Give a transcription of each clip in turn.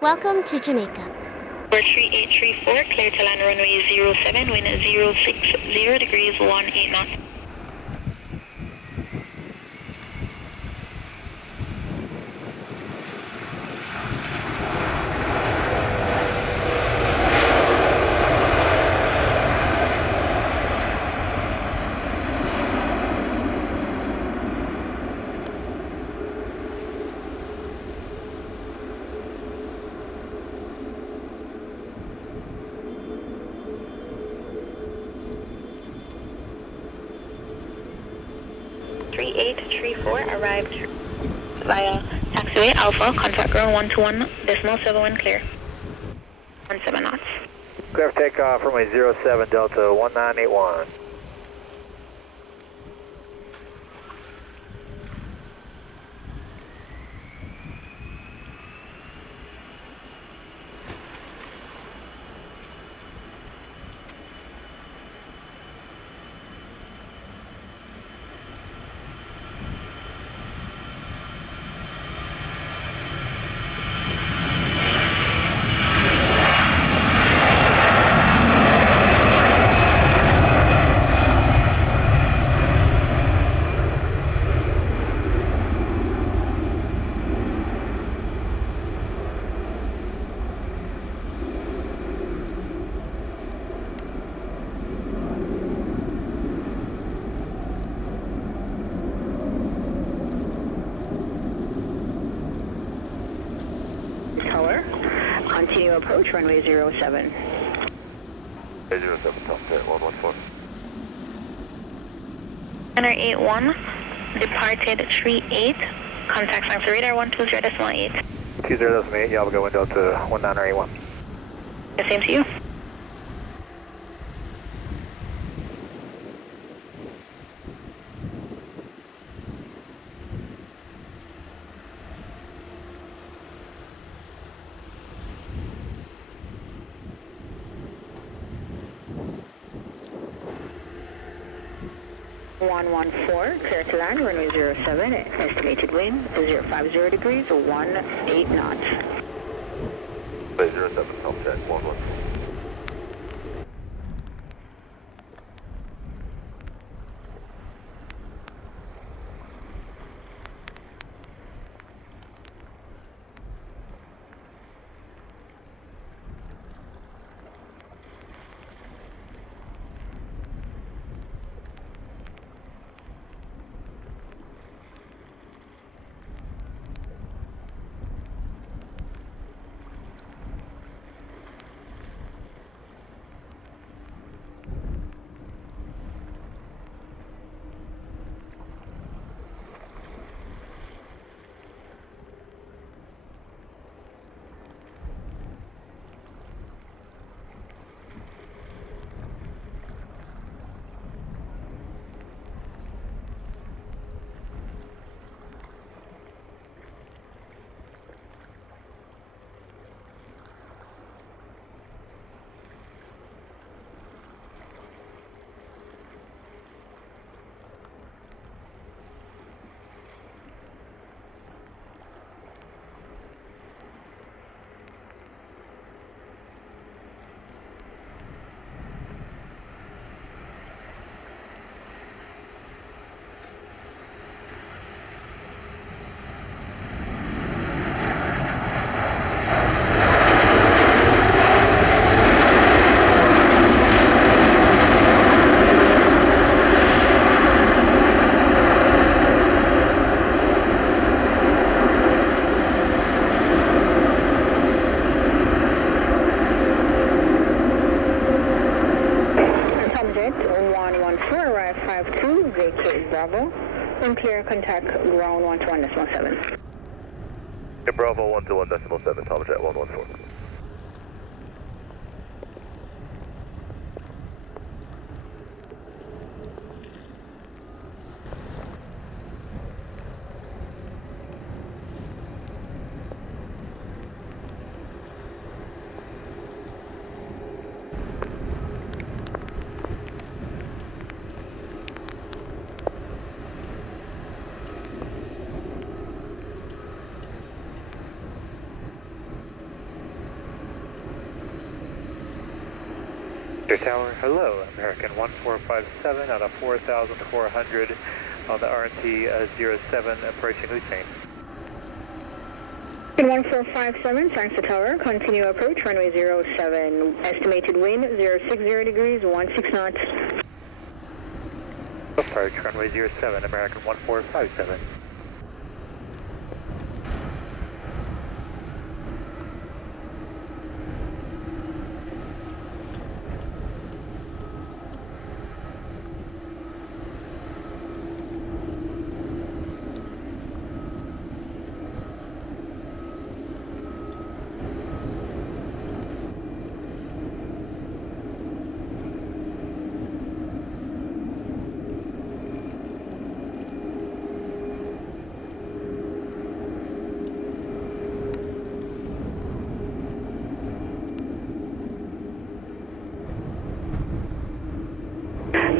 Welcome to Jamaica. 3834, clear to land runway 07, wind 060 degrees 18 knots. Three 3834 arrived via taxiway Alpha, contact ground 121.7 clear. 17 knots. Clear for takeoff, runway 07 Delta 1981. Tower, continue approach runway 07. 07 Delta 114. Center 81, departed 38, contact sign for radar 120.8. 20.8, y'all will go in Delta 1981. Same to you. One 114, clear to land, runway 07, estimated wind 050 degrees, 18 knots. 07 Delta 114. Subject 114, arrive 52, vacate Bravo, and clear contact ground 121.7. Bravo 121.7, Tom Jet 114. Tower, hello, American 1457 out of 4,400 on the RNT 07 approaching Hussein. 1457, thanks to tower, continue approach, runway 07, estimated wind 060 degrees, 16 knots. Approach runway 07, American 1457.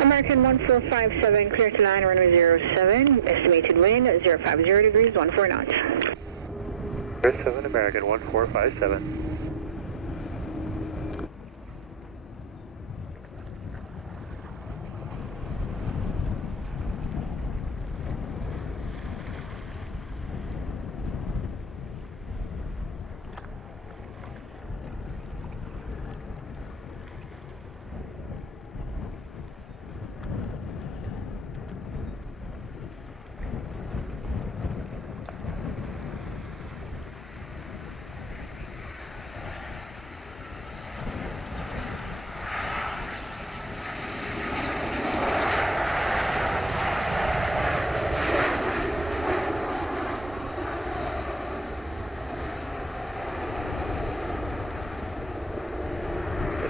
American 1457, clear to line, runway 07, estimated wind 050 degrees, 14 knots. 07, American 1457.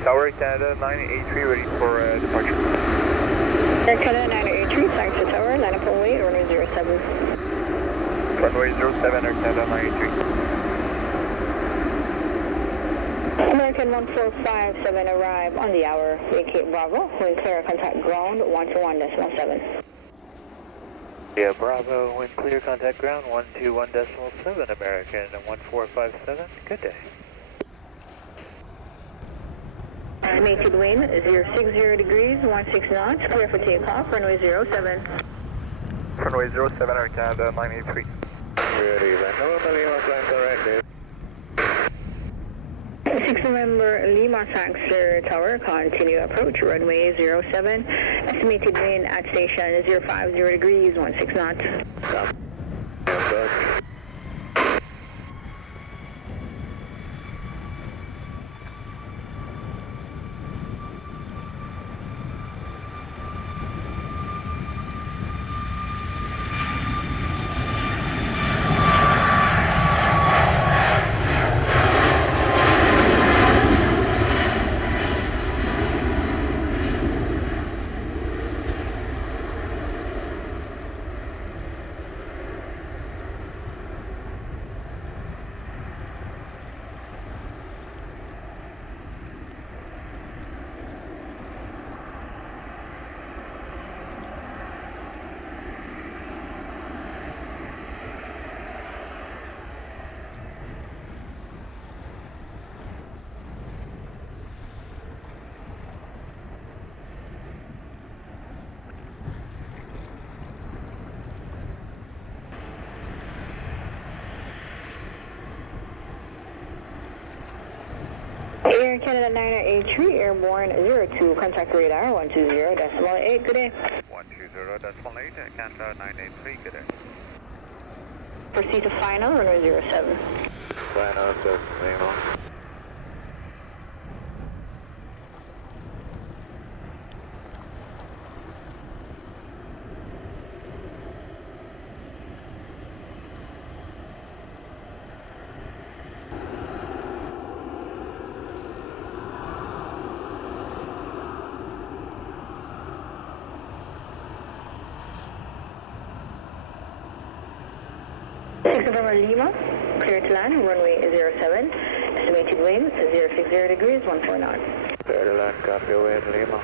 Tower Canada 983 ready for departure. Air Canada 983, thanks to tower, line up and wait, runway 07. Runway 07, Air Canada 983. American 1457, arrive on the hour, vacate Bravo, wind clear, contact ground 121.7. Yeah, Bravo, wind clear, contact ground 121.7, American 1457, good day. Estimated wind 060 degrees, 16 knots, clear for takeoff, runway 07. Runway 07, Air Canada 983. Ready, normally on flight directed. 6 November Lima, thanks to tower, continue approach, runway 07, estimated wind at station 050 degrees, 16 knots. Stop. Air Canada 983, airborne 02, contact radar 120.8, good day. 120.8, Canada 983, good day. Proceed to final, runway 07. Final, so, Lima. November Lima, clear to land, runway 07, estimated wind 060 degrees, 14 knots. Clear to land, copy, wind Lima.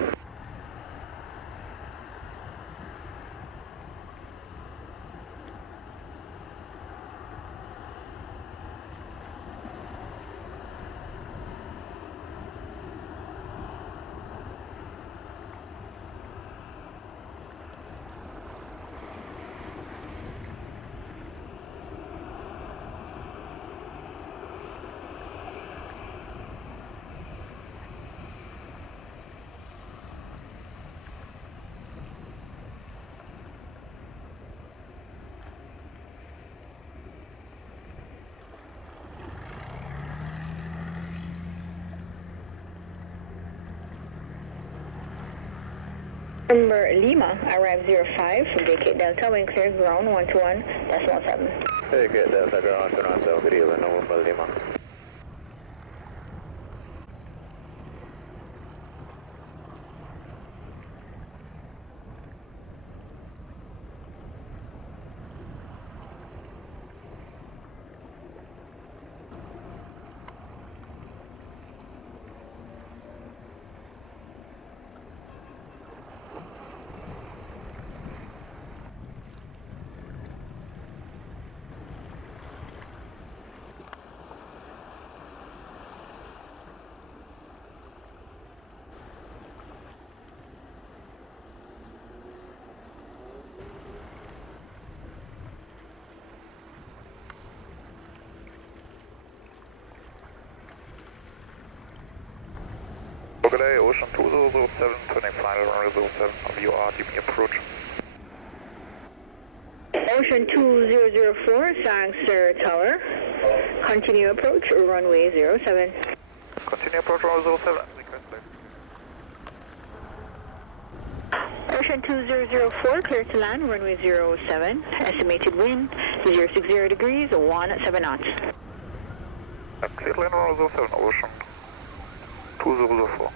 November Lima, arrive 05, vacate Delta, wind clear ground 121.17. Vacate Delta ground 121.7, good evening, November Lima. Good day, Ocean 2007, turning final runway 07, on view RTP approach. Ocean 2004, Sangster Tower, continue approach, runway 07. Continue approach runway 07, Ocean 2004, clear to land, runway 07, estimated wind 060 degrees, 17 knots. Clear to land runway 07, Ocean 2004.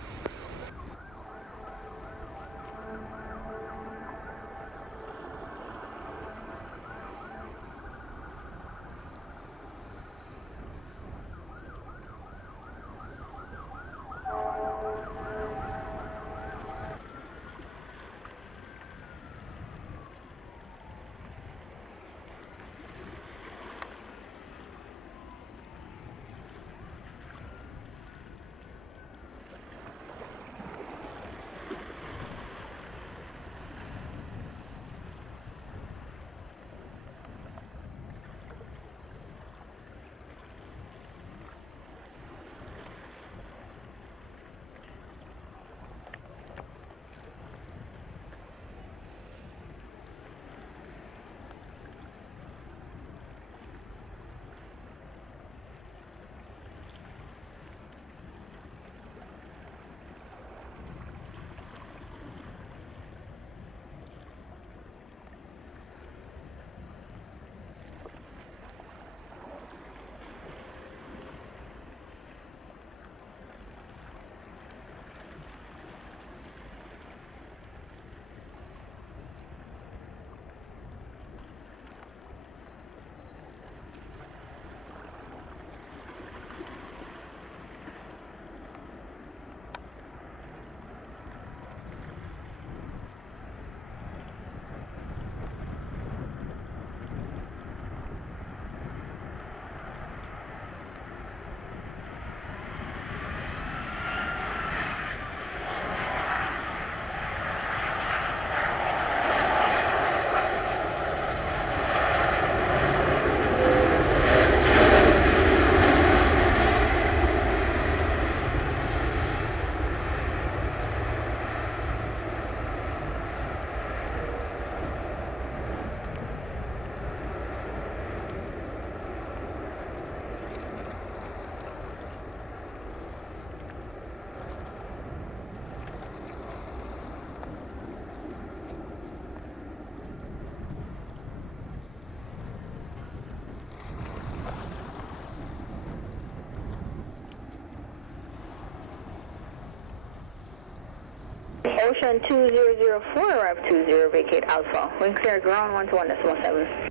Ocean 2004, arrive 20, vacate Alpha, wind clear ground 121.7.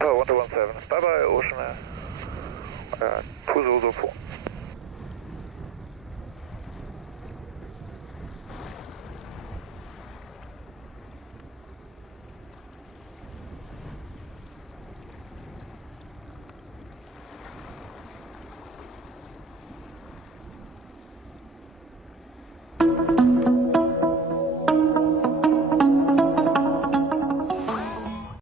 Oh, 1217, bye bye, Ocean 2004.